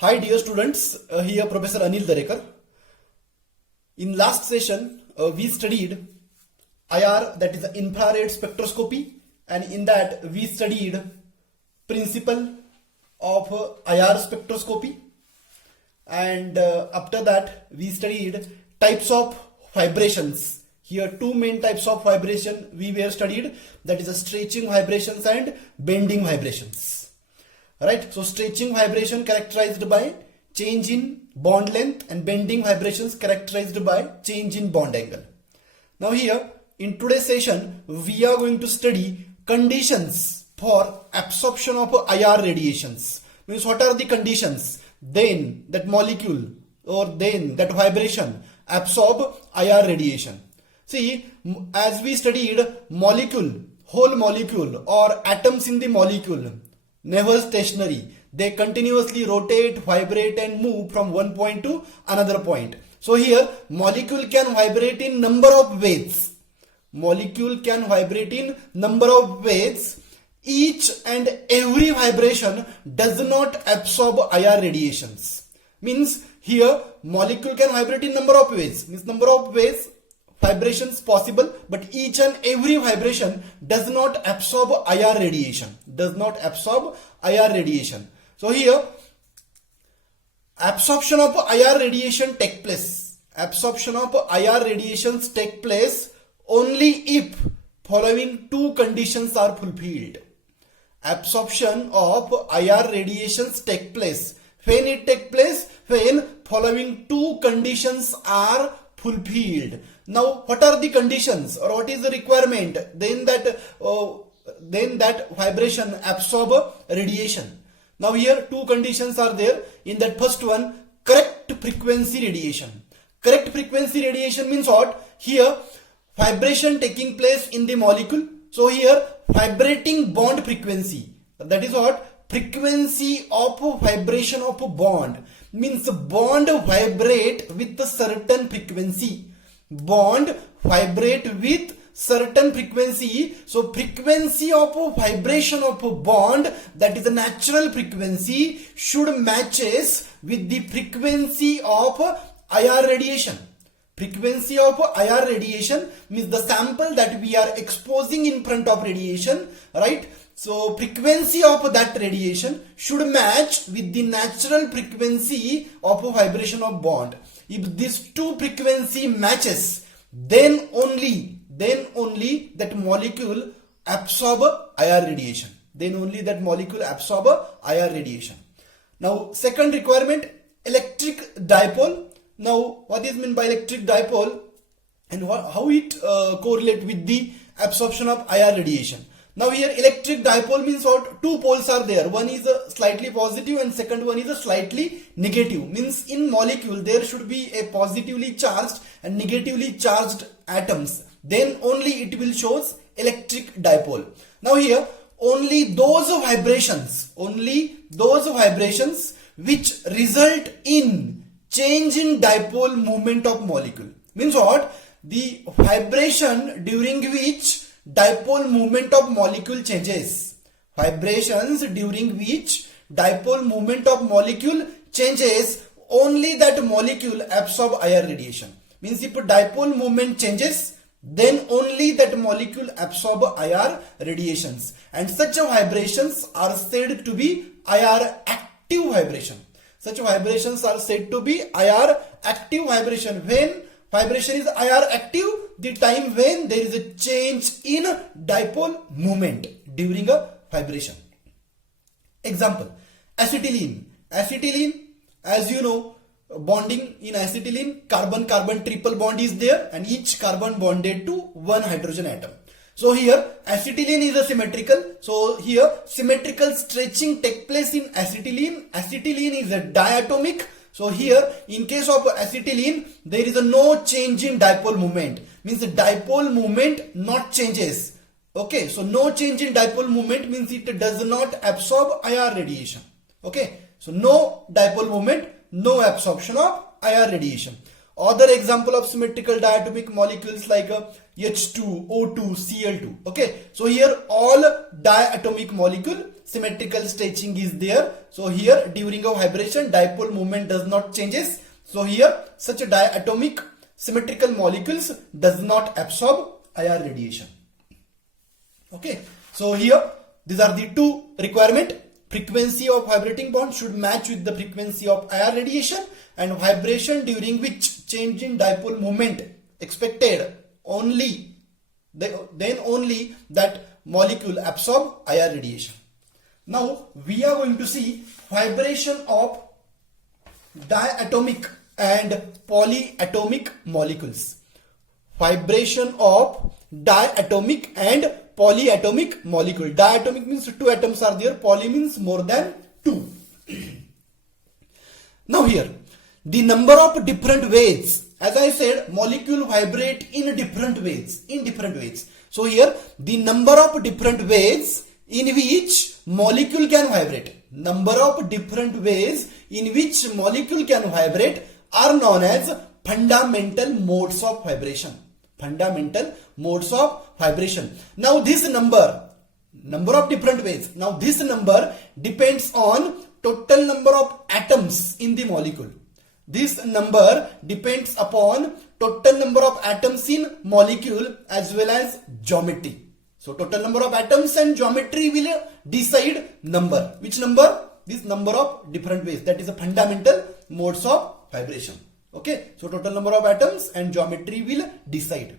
Hi dear students, here Professor Anil Darekar. In last session, we studied IR, that is the infrared spectroscopy, and in that we studied principle of IR spectroscopy, and after that we studied types of vibrations. Here two main types of vibration we were studied, that is the stretching vibrations and bending vibrations. Right, so stretching vibration characterized by change in bond length and bending vibrations characterized by change in bond angle. Now here in today's session we are going to study conditions for absorption of IR radiations. Means what are the conditions then that molecule or then that vibration absorb IR radiation. See, as we studied molecule, whole molecule or atoms in the molecule, never stationary. They continuously rotate, vibrate and move from one point to another point. So here molecule can vibrate in number of ways. Molecule can vibrate in number of ways. Each and every vibration does not absorb IR radiations. Means here molecule can vibrate in number of ways. Means number of ways vibrations possible, but each and every vibration does not absorb IR radiation. Does not absorb IR radiation. So here absorption of IR radiation take place. Absorption of IR radiations take place only if following two conditions are fulfilled. Absorption of IR radiations take place. When it take place? When following two conditions are fulfilled. Now what are the conditions or what is the requirement then that vibration absorb radiation? Now here two conditions are there. In that first one, correct frequency radiation. Correct frequency radiation means what? Here vibration taking place in the molecule. So here vibrating bond frequency, that is what? Frequency of vibration of a bond, means bond vibrate with a certain frequency. Bond vibrate with certain frequency. So frequency of a vibration of a bond, that is a natural frequency, should matches with the frequency of IR radiation. Frequency of IR radiation means the sample that we are exposing in front of radiation, right? So frequency of that radiation should match with the natural frequency of a vibration of bond. If these two frequency matches, then only that molecule absorb IR radiation. Then only that molecule absorb IR radiation. Now second requirement, electric dipole. Now what is meant by electric dipole and how it correlate with the absorption of IR radiation? Now here electric dipole means what? Two poles are there. One is a slightly positive and second one is a slightly negative. Means in molecule there should be a positively charged and negatively charged atoms. Then only it will shows electric dipole. Now here only those vibrations which result in change in dipole moment of molecule. Means what? The vibration during which dipole moment of molecule changes. Vibrations during which dipole moment of molecule changes, only that molecule absorb IR radiation. Means if dipole moment changes, then only that molecule absorb IR radiations. And such vibrations are said to be IR active vibration. Such vibrations are said to be IR active vibration. When vibration is IR active, the time when there is a change in dipole moment during a vibration. Example, acetylene. Acetylene, as you know, bonding in acetylene, carbon-carbon triple bond is there and each carbon bonded to one hydrogen atom. So here acetylene is a symmetrical. So here symmetrical stretching take place in acetylene. Acetylene is a diatomic. So here in case of acetylene there is a no change in dipole moment. Means the dipole moment not changes. Okay, so no change in dipole moment means it does not absorb IR radiation. Okay, so no dipole moment, no absorption of IR radiation. Other example of symmetrical diatomic molecules like H2, O2, Cl2. Okay, so here all diatomic molecule symmetrical stretching is there. So here during a vibration dipole moment does not changes. So here such a diatomic symmetrical molecules does not absorb IR radiation. Okay, so here these are the two requirement. Frequency of vibrating bond should match with the frequency of IR radiation, and vibration during which change in dipole moment expected only, then only that molecule absorb IR radiation. Now we are going to see vibration of diatomic and polyatomic molecules. Vibration of diatomic and polyatomic molecule. Diatomic means two atoms are there, poly means more than two. Now here, the number of different ways, as I said, molecule vibrate in different ways, So here, the number of different ways in which molecule can vibrate. Number of different ways in which molecule can vibrate are known as fundamental modes of vibration. Fundamental modes of vibration. Now this number of different ways. Now this number depends on total number of atoms in the molecule. This number depends upon total number of atoms in molecule as well as geometry. So total number of atoms and geometry will decide number. Which number? This number of different ways. That is the fundamental modes of vibration. Okay. So total number of atoms and geometry will decide.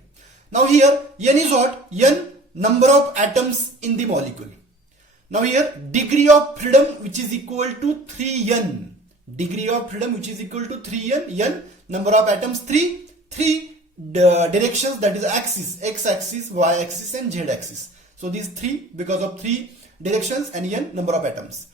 Now here n is what? N number of atoms in the molecule. Now here degree of freedom which is equal to 3n. Degree of freedom which is equal to 3n. N number of atoms 3 directions, that is axis, x axis, y axis and z axis. So these three because of 3 directions and n number of atoms.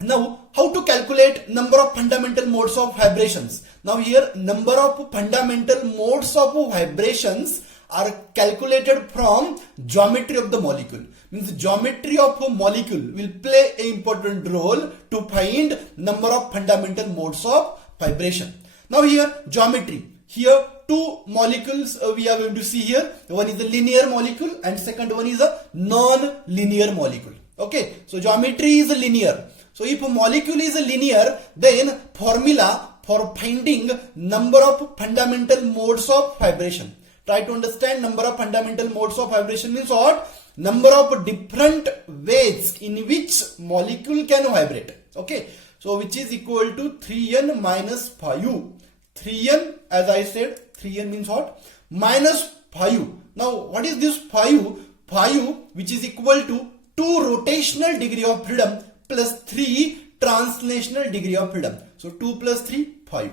Now how to calculate number of fundamental modes of vibrations? Now here number of fundamental modes of vibrations are calculated from geometry of the molecule. Means geometry of a molecule will play an important role to find number of fundamental modes of vibration. Now here geometry. Here two molecules we are going to see here. One is a linear molecule and second one is a non-linear molecule. Okay, so geometry is linear. So if a molecule is linear, then formula for finding number of fundamental modes of vibration. Try to understand number of fundamental modes of vibration means what? Number of different ways in which molecule can vibrate. Okay, so which is equal to 3n minus 5. 3n, as I said, 3n means what? Minus 5. Now what is this 5? 5 which is equal to 2 rotational degree of freedom plus 3 translational degree of freedom. So 2 plus 3, 5.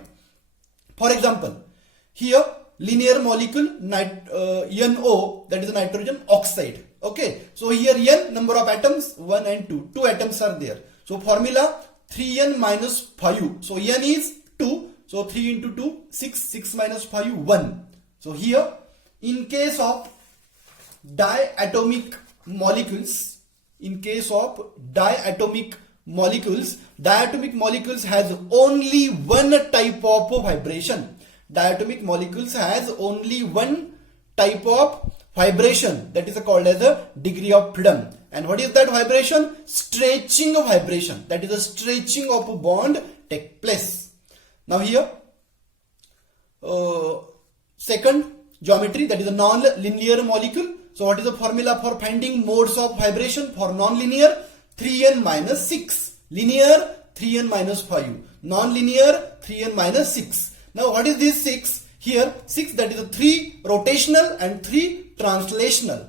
For example, here linear molecule NO, that is a nitrogen oxide. Okay, so here n number of atoms 1 and 2. 2 atoms are there. So formula 3n minus 5. So n is 2. So 3 into 2, 6. 6 minus 5, 1. So here in case of diatomic molecules, diatomic molecules has only one type of vibration. Diatomic molecules has only one type of vibration, that is called as a degree of freedom. And what is that vibration? Stretching of vibration. That is a stretching of a bond take place. Now here second geometry, that is a non-linear molecule. So what is the formula for finding modes of vibration for non-linear? 3n minus 6. Linear 3n minus 5. Non-linear 3n minus 6. Now what is this 6? Here 6, that is a 3 rotational and 3 translational.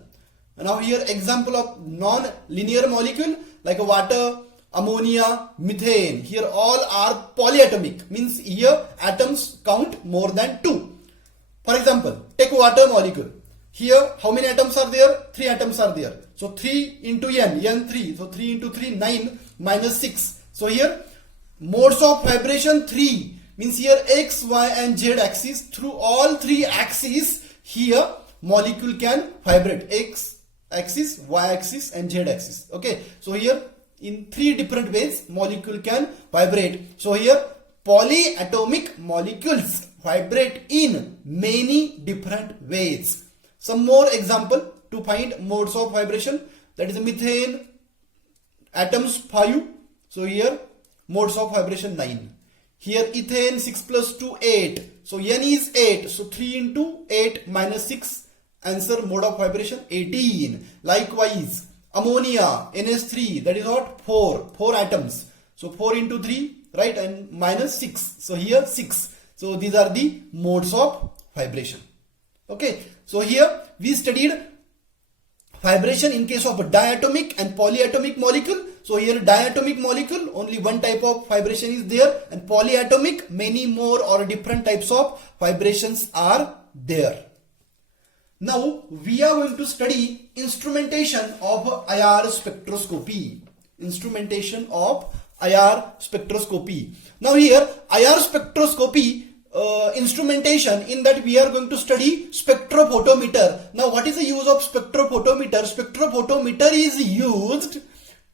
Now here example of non-linear molecule like water, ammonia, methane. Here all are polyatomic, means here atoms count more than 2. For example, take water molecule. Here how many atoms are there? 3 atoms are there. So 3 into n 3. So 3 into 3, 9 minus 6. So here modes of vibration 3. Means here x, y and z axis. Through all 3 axes here molecule can vibrate. X axis, y axis and z axis. Okay. So here in 3 different ways molecule can vibrate. So here polyatomic molecules vibrate in many different ways. Some more example to find modes of vibration. That is methane atoms 5. So here modes of vibration 9. Here ethane 6 plus 2 8. So N is 8. So 3 into 8 minus 6. Answer mode of vibration 18. Likewise ammonia NH3, that is what 4 atoms. So 4 into 3, right, and minus 6. So here 6. So these are the modes of vibration. Okay. So here we studied vibration in case of a diatomic and polyatomic molecule. So here diatomic molecule, only one type of vibration is there, and polyatomic, many more or different types of vibrations are there. Now we are going to study instrumentation of IR spectroscopy. Instrumentation of IR spectroscopy. Now here IR spectroscopy instrumentation, in that we are going to study spectrophotometer. Now what is the use of spectrophotometer? Spectrophotometer is used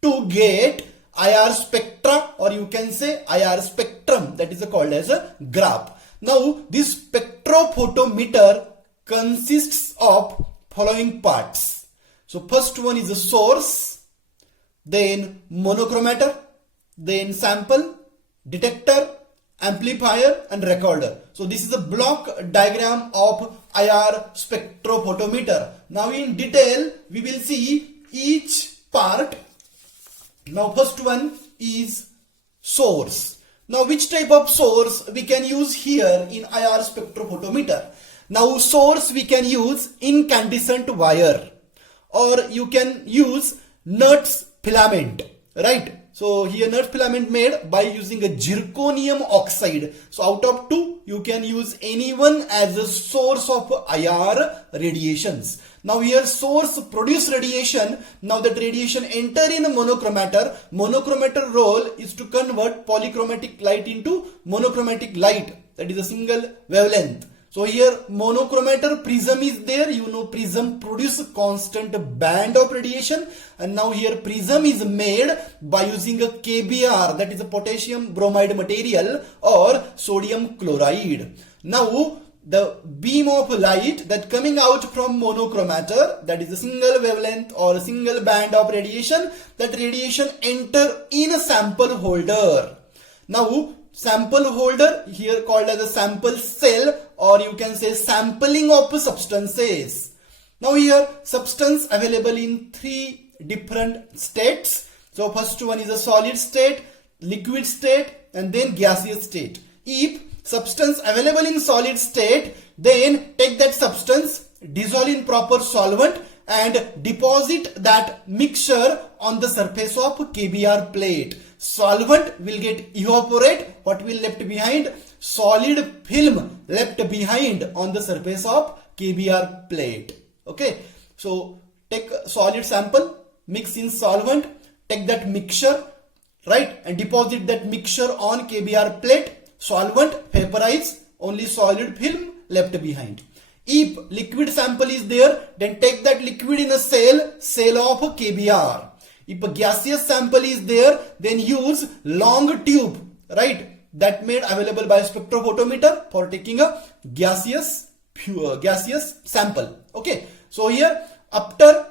to get IR spectra, or you can say IR spectrum, that is called as a graph. Now this spectrophotometer consists of following parts. So first one is a source, then monochromator, then sample, detector, amplifier and recorder. So this is a block diagram of IR spectrophotometer. Now in detail we will see each part. Now first one is source. Now which type of source we can use here in IR spectrophotometer? Now source we can use incandescent wire, or you can use nuts filament, right? So here nuts filament made by using a zirconium oxide. So out of two you can use any one as a source of IR radiations. Now here source produce radiation. Now that radiation enter in a monochromator. Monochromator role is to convert polychromatic light into monochromatic light. That is a single wavelength. So here monochromator prism is there. You know prism produce a constant band of radiation, and now here prism is made by using a KBr, that is a potassium bromide material, or sodium chloride. Now the beam of light that coming out from monochromator, that is a single wavelength or a single band of radiation, that radiation enter in a sample holder. Now sample holder here called as a sample cell, or you can say sampling of substances. Now here substance available in 3 different states. So first one is a solid state, liquid state and then gaseous state. If substance available in solid state, then take that substance, dissolve in proper solvent and deposit that mixture on the surface of KBr plate. Solvent will get evaporate. What will left behind? Solid film left behind on the surface of KBr plate. Okay. So take a solid sample, mix in solvent, take that mixture, right, and deposit that mixture on KBr plate. Solvent vaporize, only solid film left behind. If liquid sample is there, then take that liquid in a cell of KBr. If a gaseous sample is there, then use long tube, right, that made available by spectrophotometer for taking a gaseous sample. Okay. So here after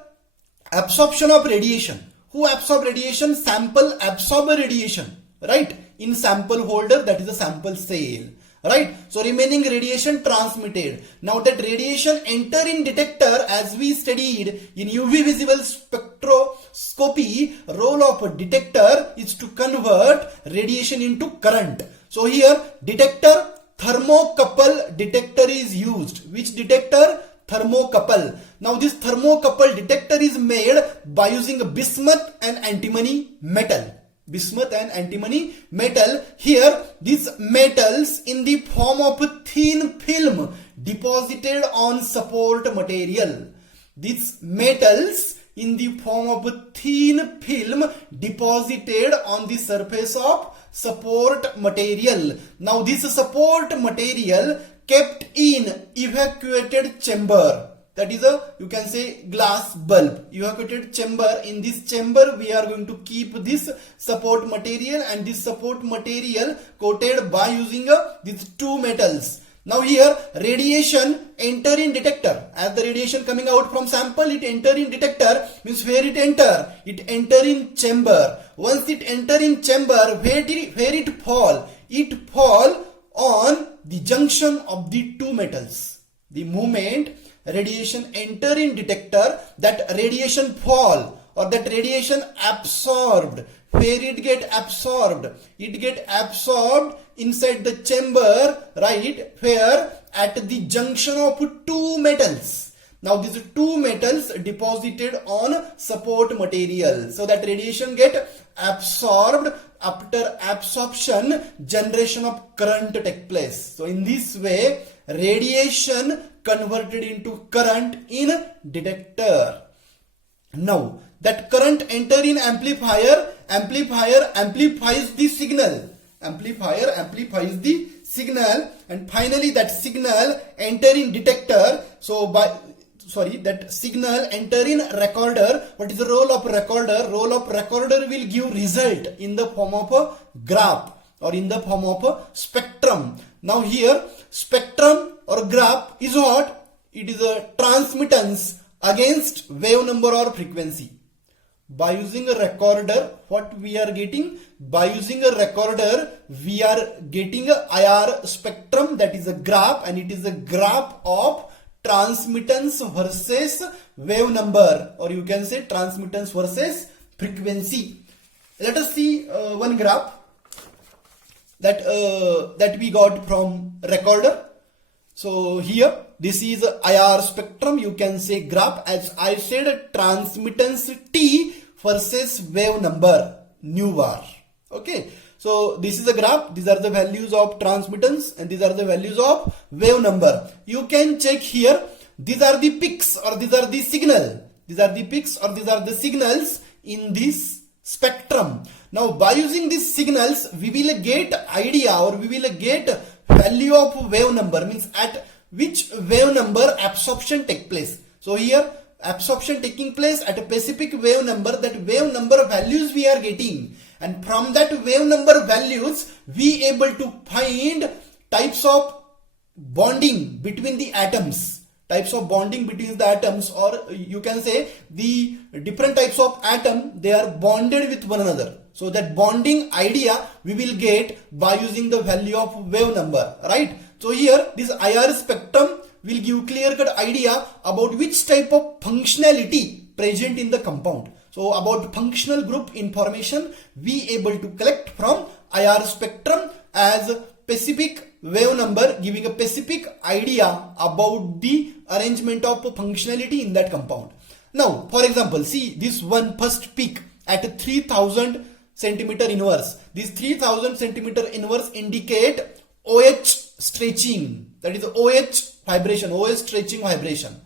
absorption of radiation, who absorb radiation? Sample absorb radiation, right, in sample holder, that is a sample cell, right. So remaining radiation transmitted. Now that radiation enter in detector, as we studied in UV visible spectroscopy, role of a detector is to convert radiation into current. So here detector, thermocouple detector is used. Which detector? Thermocouple. Now this thermocouple detector is made by using a bismuth and antimony metal. Bismuth and antimony metal. Here these metals in the form of a thin film deposited on support material. These metals in the form of a thin film deposited on the surface of support material. Now this support material kept in evacuated chamber. That is a, you can say, glass bulb, evacuated chamber. In this chamber we are going to keep this support material, and this support material coated by using these two metals. Now here radiation enter in detector. As the radiation coming out from sample, it enter in detector, means where it enter? It enter in chamber. Once it enter in chamber, where it fall? It fall on the junction of the two metals. The moment radiation enter in detector, that radiation fall or that radiation absorbed. Where it get absorbed? It get absorbed inside the chamber, right? Where? At the junction of two metals. Now these two metals deposited on support material. So that radiation get absorbed. After absorption, generation of current take place. So in this way, radiation converted into current in detector. Now that current enter in amplifier amplifies the signal. Amplifier amplifies the signal, and finally that signal enter in detector. That signal enter in recorder. What is the role of recorder? Role of recorder will give result in the form of a graph or in the form of a spectrum. Now here spectrum or graph is what? It is a transmittance against wave number or frequency. By using a recorder, what we are getting? By using a recorder, we are getting a IR spectrum, that is a graph, and it is a graph of transmittance versus wave number, or you can say transmittance versus frequency. Let us see one graph that we got from recorder. So here this is a IR spectrum, you can say graph. As I said, transmittance T versus wave number nu bar. Okay, so this is a graph. These are the values of transmittance and these are the values of wave number. You can check here, these are the peaks or these are the signal. These are the peaks or these are the signals in this spectrum. Now by using these signals, we will get idea or we will get value of wave number, means at which wave number absorption take place. So here absorption taking place at a specific wave number, that wave number values we are getting, and from that wave number values we able to find types of bonding between the atoms, or you can say the different types of atom, they are bonded with one another. So that bonding idea we will get by using the value of wave number, right? So here this IR spectrum will give clear-cut idea about which type of functionality present in the compound. So about functional group information we able to collect from IR spectrum as specific wave number, giving a specific idea about the arrangement of functionality in that compound. Now for example, see this one first peak at 3000 centimeter inverse. This 3000 centimeter inverse indicate OH stretching, that is OH vibration, OH stretching vibration.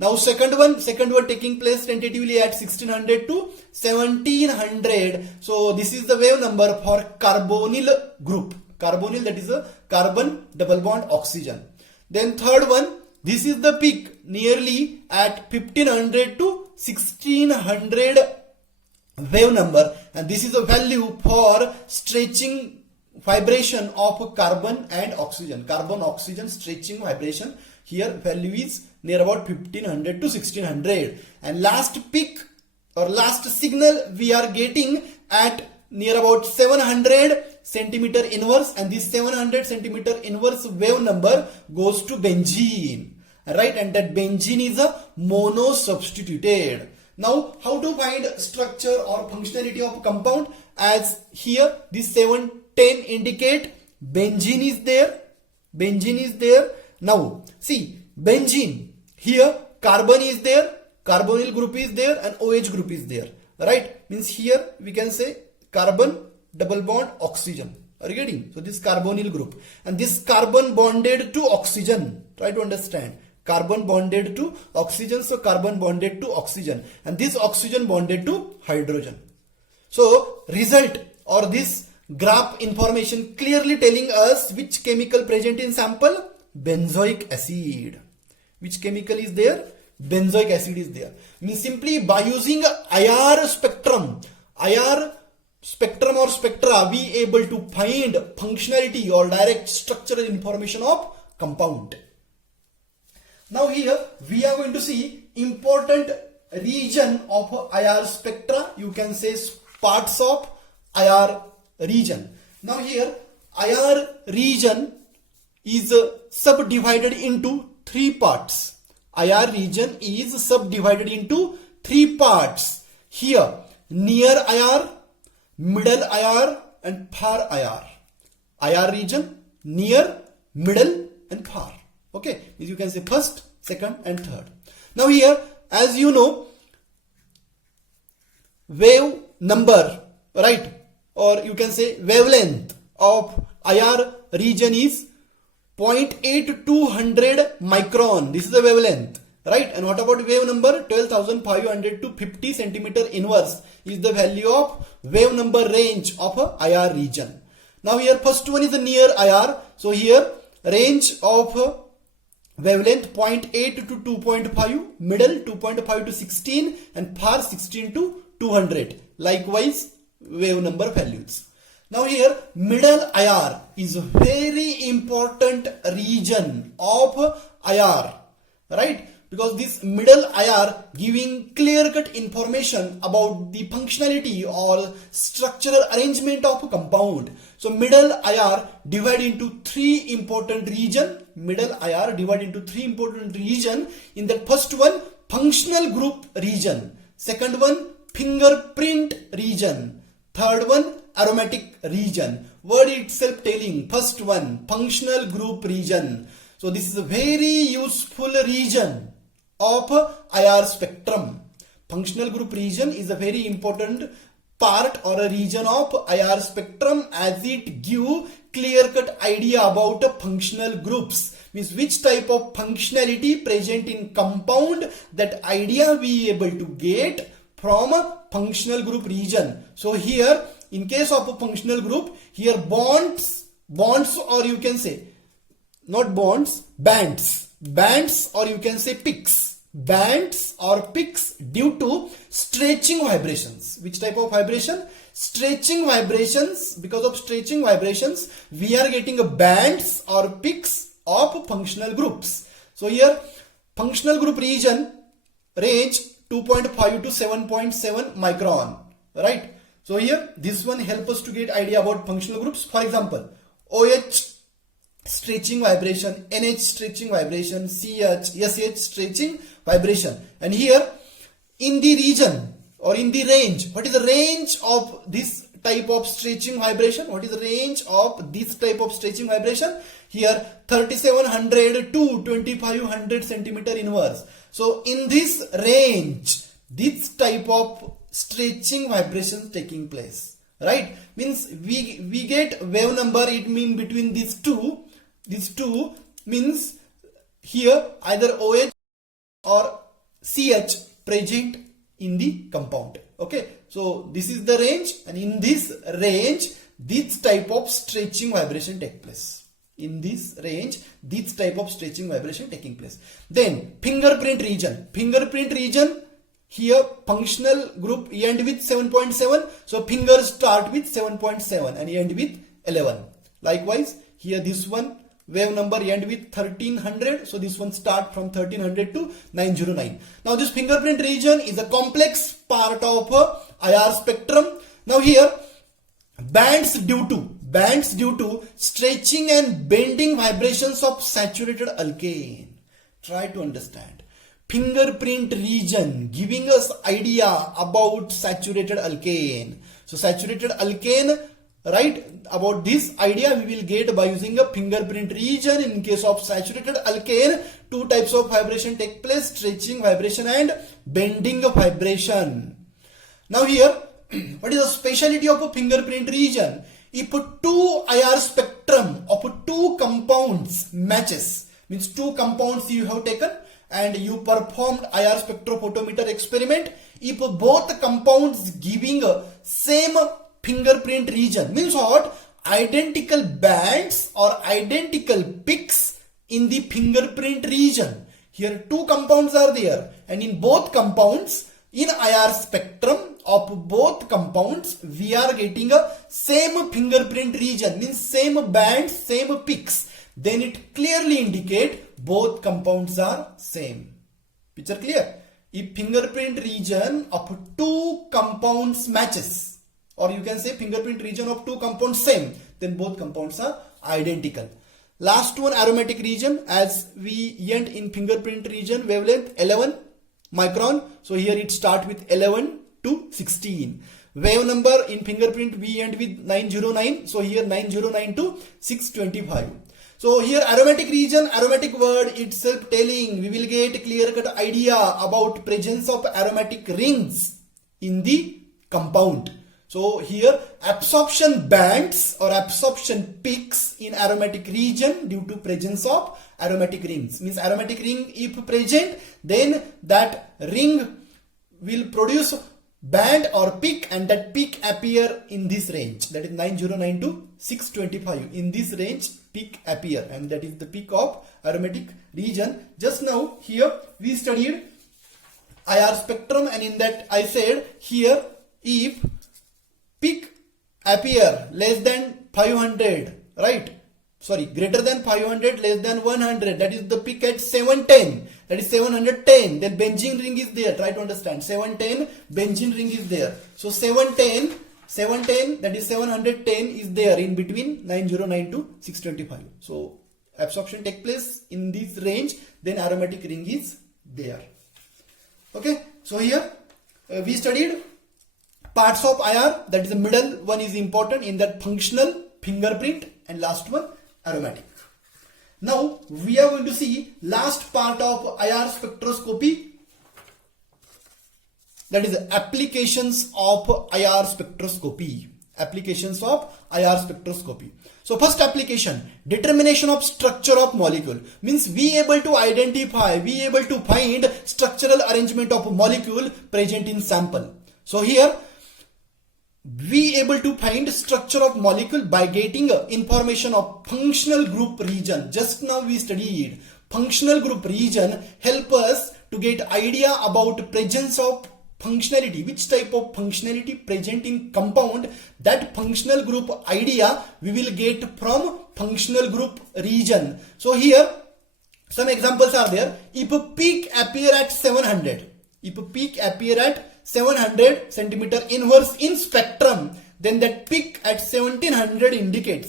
Now second one taking place tentatively at 1600 to 1700. So this is the wave number for carbonyl group. Carbonyl, that is a carbon double bond oxygen. Then third one, this is the peak nearly at 1500 to 1600 wave number, and this is a value for stretching vibration of carbon and oxygen. Carbon oxygen stretching vibration, here value is near about 1500 to 1600. And last peak or last signal we are getting at near about 700 centimeter inverse, and this 700 centimeter inverse wave number goes to benzene, right? And that benzene is a mono-substituted. Now how to find structure or functionality of compound? As here this 710 indicate benzene is there. Benzene is there. Now see benzene, here carbon is there, carbonyl group is there, and OH group is there, right? Means here we can say carbon double bond oxygen. Are you getting? So this carbonyl group, and this carbon bonded to oxygen. Try to understand. Carbon bonded to oxygen, so carbon bonded to oxygen, and this oxygen bonded to hydrogen. So result or this graph information clearly telling us which chemical present in sample? Benzoic acid. Which chemical is there? Benzoic acid is there. Means simply by using IR spectrum or spectra, we able to find functionality or direct structural information of compound. Now here we are going to see important region of IR spectra. You can say parts of IR region. Now here IR region is subdivided into three parts. IR region is subdivided into three parts. Here near IR, middle IR and far IR. IR region, near, middle and far. Okay, you can say first, second and third. Now here, as you know, wave number, right, or you can say wavelength of IR region is 0.8 to 200 micron. This is the wavelength, right? And what about wave number? 12,500 to 50 centimeter inverse is the value of wave number range of a IR region. Now here first one is the near IR. So here range of wavelength 0.8 to 2.5, middle 2.5 to 16 and far 16 to 200. Likewise wave number values. Now here middle IR is a very important region of IR, right? Because this middle IR giving clear-cut information about the functionality or structural arrangement of a compound. So middle IR divided into three important region. Middle IR divided into three important region. In the first one, functional group region. Second one, fingerprint region. Third one, aromatic region. Word itself telling. First one, functional group region. So this is a very useful region of IR spectrum. Functional group region is a very important part or a region of IR spectrum, as it give clear-cut idea about functional groups. Means which type of functionality present in compound, that idea we able to get from a functional group region. So here in case of a functional group, here bonds or you can say not bonds, bands or you can say peaks. Bands or peaks due to stretching vibrations. Which type of vibration? Stretching vibrations. Because of stretching vibrations, we are getting a bands or peaks of functional groups. So here functional group region range 2.5 to 7.7 micron, right? So here this one help us to get idea about functional groups. For example, OH stretching vibration, NH stretching vibration, CH, SH stretching vibration. And here in the region or in the range, what is the range of this type of stretching vibration? What is the range of this type of stretching vibration? Here 3700 to 2500 centimeter inverse. So in this range, this type of stretching vibrations taking place, right? Means we get wave number, it means between these two means here either OH or CH present in the compound. Okay, so this is the range, and in this range this type of stretching vibration take place. In this range this type of stretching vibration taking place. Then fingerprint region, here functional group end with 7.7, so fingers start with 7.7 and end with 11. Likewise here this one wave number end with 1300, so this one start from 1300 to 909. Now this fingerprint region is a complex part of IR spectrum. Now here bands due to stretching and bending vibrations of saturated alkane. Try to understand. Fingerprint region giving us idea about saturated alkane. So saturated alkane, right, about this idea we will get by using a fingerprint region. In case of saturated alkane, two types of vibration take place, stretching vibration and bending vibration. Now here what is the speciality of a fingerprint region? If two IR spectrum of two compounds matches, means two compounds you have taken and you performed IR spectrophotometer experiment, if both compounds giving same fingerprint region, means what? Identical bands or identical peaks in the fingerprint region. Here two compounds are there, and in both compounds, in IR spectrum of both compounds, we are getting a same fingerprint region, means same bands, same peaks. then it clearly indicate both compounds are same. Picture clear? If fingerprint region of two compounds matches, or you can say fingerprint region of two compounds same, then both compounds are identical. Last one, aromatic region, as we end in fingerprint region, wavelength 11 micron. So here it start with 11 to 16. Wave number in fingerprint we end with 909. So here 909 to 625. So here aromatic region, aromatic word itself telling we will get clear cut idea about presence of aromatic rings in the compound. So here absorption bands or absorption peaks in aromatic region due to presence of aromatic rings. Means aromatic ring if present, then that ring will produce band or peak, and that peak appear in this range, that is 909 to 625. In this range peak appear, and that is the peak of aromatic region. Just now here we studied IR spectrum, and in that I said here if peak appear less than 500, right? Sorry, greater than 500, less than 100, that is the peak at 710, that is 710, then benzene ring is there. Try to understand, 710 benzene ring is there. So 710 that is 710 is there in between 909 to 625. So absorption take place in this range, then aromatic ring is there. Okay, so here we studied parts of IR, that is the middle one is important in that functional, fingerprint, and last one aromatic. Now we are going to see last part of IR spectroscopy, that is applications of IR spectroscopy. Applications of IR spectroscopy. So first application, determination of structure of molecule, means we able to identify, we able to find structural arrangement of molecule present in sample. So here we able to find structure of molecule by getting information of functional group region. Just now we studied functional group region help us to get idea about presence of functionality, which type of functionality present in compound. That functional group idea we will get from functional group region. So here some examples are there. If a peak appear at 700, if a peak appear at 700 centimeter inverse in spectrum, then that peak at 1700 indicate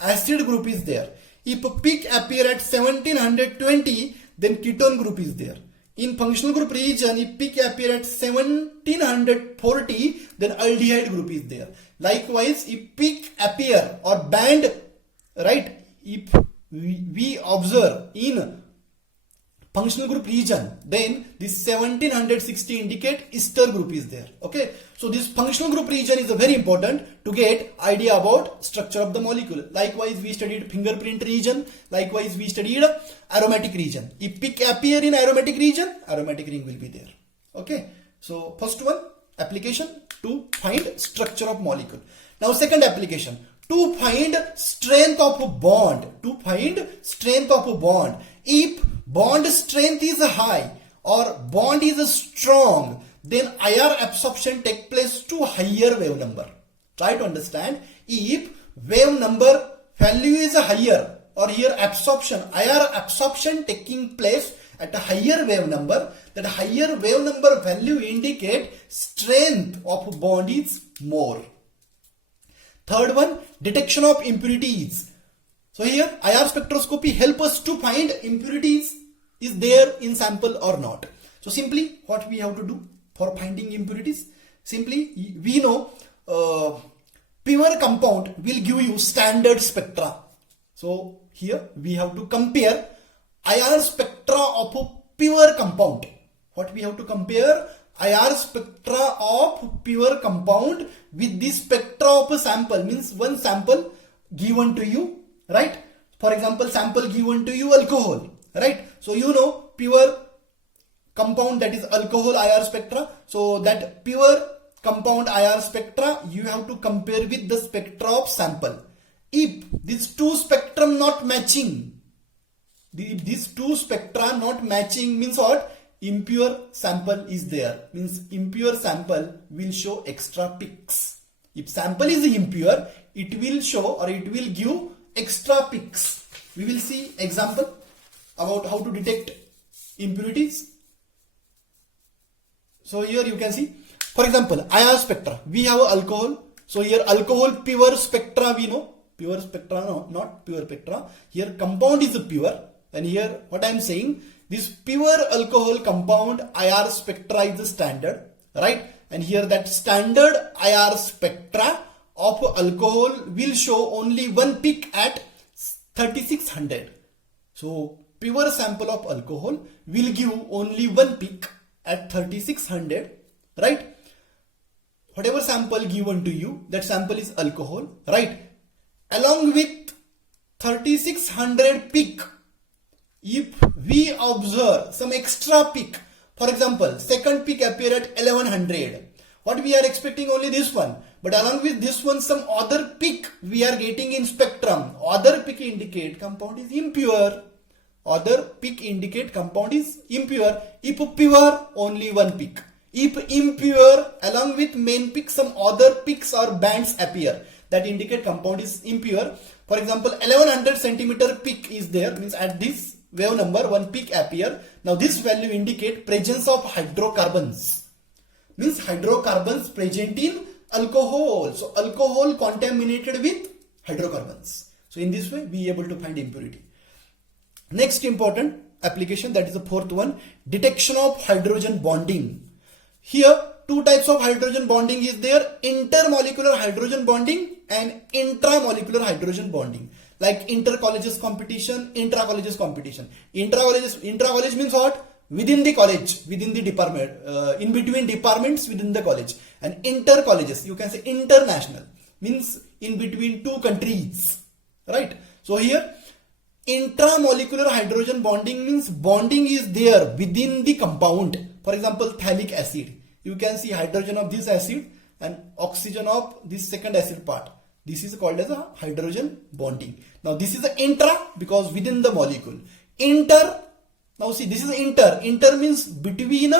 acid group is there. If a peak appear at 1720, then ketone group is there. In functional group region, if peak appear at 1740, then aldehyde group is there. Likewise, if peak appear or band, right, if we observe in functional group region, then this 1760 indicate ester group is there. Okay, so this functional group region is very important to get idea about structure of the molecule. Likewise, we studied fingerprint region. Likewise, we studied aromatic region. If peak appear in aromatic region, aromatic ring will be there. Okay, so first one application to find structure of molecule. Now second application, to find strength of a bond. To find strength of a bond. If bond strength is high or bond is strong, then IR absorption take place to higher wave number. Try to understand, if wave number value is higher, or here absorption, IR absorption taking place at a higher wave number, that higher wave number value indicate strength of bond is more. Third one, detection of impurities. So here IR spectroscopy help us to find impurities is there in sample or not. So simply what we have to do for finding impurities, simply we know pure compound will give you standard spectra. So here we have to compare IR spectra of a pure compound. What we have to compare? IR spectra of pure compound with the spectra of a sample, means one sample given to you, right? For example, sample given to you alcohol, right? So you know pure compound, that is alcohol IR spectra. So that pure compound IR spectra you have to compare with the spectra of sample. If these two spectrum not matching, these two spectra not matching means what? Impure sample is there, means impure sample will show extra peaks. If sample is impure, it will show or it will give extra peaks. We will see example about how to detect impurities. So here you can see, for example, IR spectra. We have alcohol. So here alcohol pure spectra we know. Pure spectra, no, not pure spectra. Here compound is pure. And here what I am saying, this pure alcohol compound IR spectra is the standard, right? And here that standard IR spectra of alcohol will show only one peak at 3600. So pure sample of alcohol will give only one peak at 3600, right? Whatever sample given to you, that sample is alcohol, right? Along with 3600 peak, if we observe some extra peak, for example, second peak appear at 1100. What we are expecting only this one, but along with this one, some other peak we are getting in spectrum. Other peak indicate compound is impure. Other peak indicate compound is impure. If pure, only one peak. If impure, along with main peak, some other peaks or bands appear that indicate compound is impure. For example, 1100 centimeter peak is there, means at this wave number one peak appear. Now this value indicate presence of hydrocarbons, means hydrocarbons present in alcohol. So alcohol contaminated with hydrocarbons. So in this way we are able to find impurity. Next important application, that is the fourth one, detection of hydrogen bonding. Here two types of hydrogen bonding is there, intermolecular hydrogen bonding and intramolecular hydrogen bonding. Like inter-colleges competition, intra-colleges competition. Intra-college means what? Within the college, within the department, in between departments within the college. And inter-colleges, you can say international, means in between two countries, right? So here intramolecular hydrogen bonding means bonding is there within the compound. For example, phthalic acid. You can see hydrogen of this acid and oxygen of this second acid part. This is called as a hydrogen bonding. Now this is the intra because within the molecule. Inter, now see this is inter. Inter means between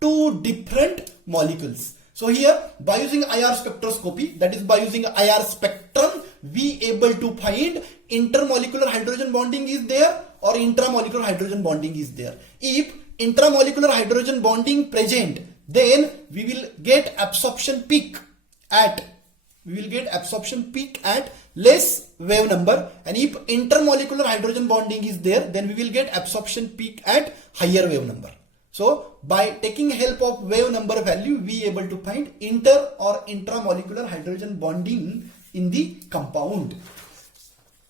two different molecules. So here by using IR spectroscopy, that is by using IR spectrum, we able to find intermolecular hydrogen bonding is there or intramolecular hydrogen bonding is there. If intramolecular hydrogen bonding present, then we will get absorption peak at less wave number, and if intermolecular hydrogen bonding is there, then we will get absorption peak at higher wave number. So by taking help of wave number value, we able to find inter or intramolecular hydrogen bonding in the compound.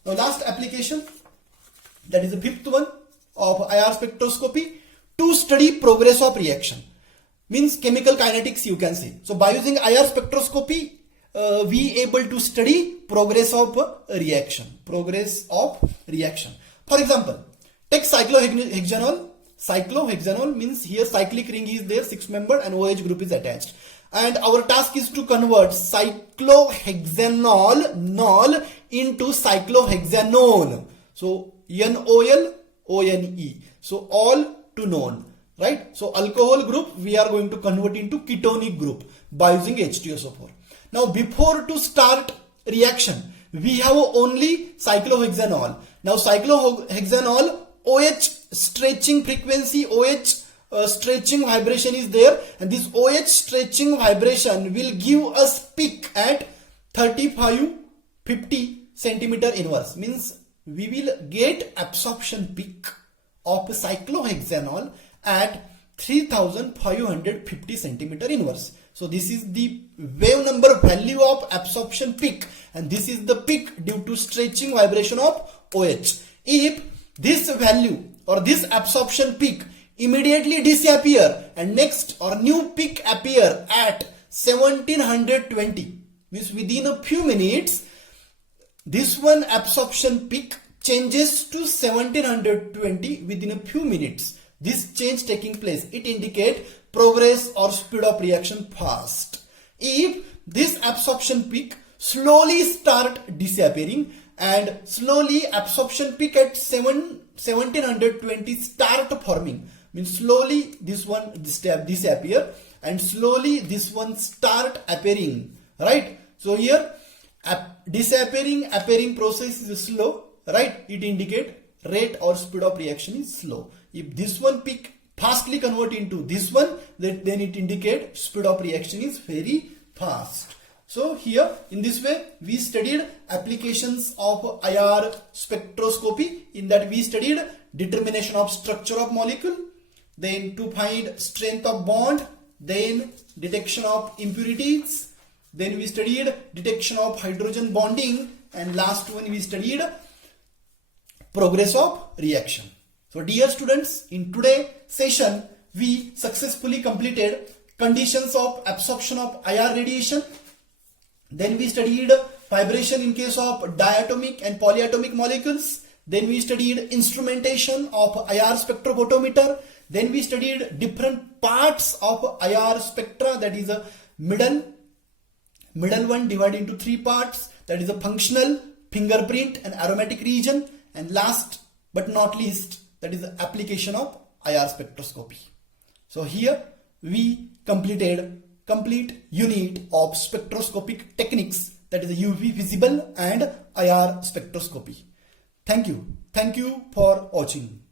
Now last application, that is the fifth one of IR spectroscopy, to study progress of reaction, means chemical kinetics you can say. So by using IR spectroscopy, we able to study progress of reaction. For example, take cyclohexanol. Cyclohexanol means here cyclic ring is there, 6 membered, and OH group is attached. And our task is to convert cyclohexanol into cyclohexanone. So NOL, ONE. So all to none, right? So alcohol group we are going to convert into ketonic group by using H2SO4. Now before to start reaction, we have only cyclohexanol. Now cyclohexanol, OH stretching frequency, OH stretching vibration is there, and this OH stretching vibration will give us peak at 35-50 centimeter inverse, means we will get absorption peak of cyclohexanol at 3550 centimeter inverse. So this is the wave number value of absorption peak, and this is the peak due to stretching vibration of OH. If this value or this absorption peak immediately disappear and next or new peak appear at 1720, means within a few minutes this one absorption peak changes to 1720 within a few minutes. This change taking place, it indicate progress or speed of reaction fast. If this absorption peak slowly start disappearing and slowly absorption peak at 1720 start forming, means slowly this one disappear and slowly this one start appearing, right? So here disappearing, appearing process is slow, right? It indicate rate or speed of reaction is slow. If this one peak fastly convert into this one, then it indicate speed of reaction is very fast. So here in this way we studied applications of IR spectroscopy. In that we studied determination of structure of molecule, then to find strength of bond, then detection of impurities, then we studied detection of hydrogen bonding, and last one we studied progress of reaction. So dear students, in today's session we successfully completed conditions of absorption of IR radiation. Then we studied vibration in case of diatomic and polyatomic molecules. Then we studied instrumentation of IR spectrophotometer. Then we studied different parts of IR spectra, that is a middle one divided into three parts, that is a functional, fingerprint and aromatic region, and last but not least, that is the application of IR spectroscopy. So here we completed complete unit of spectroscopic techniques, that is UV visible and IR spectroscopy. Thank you for watching.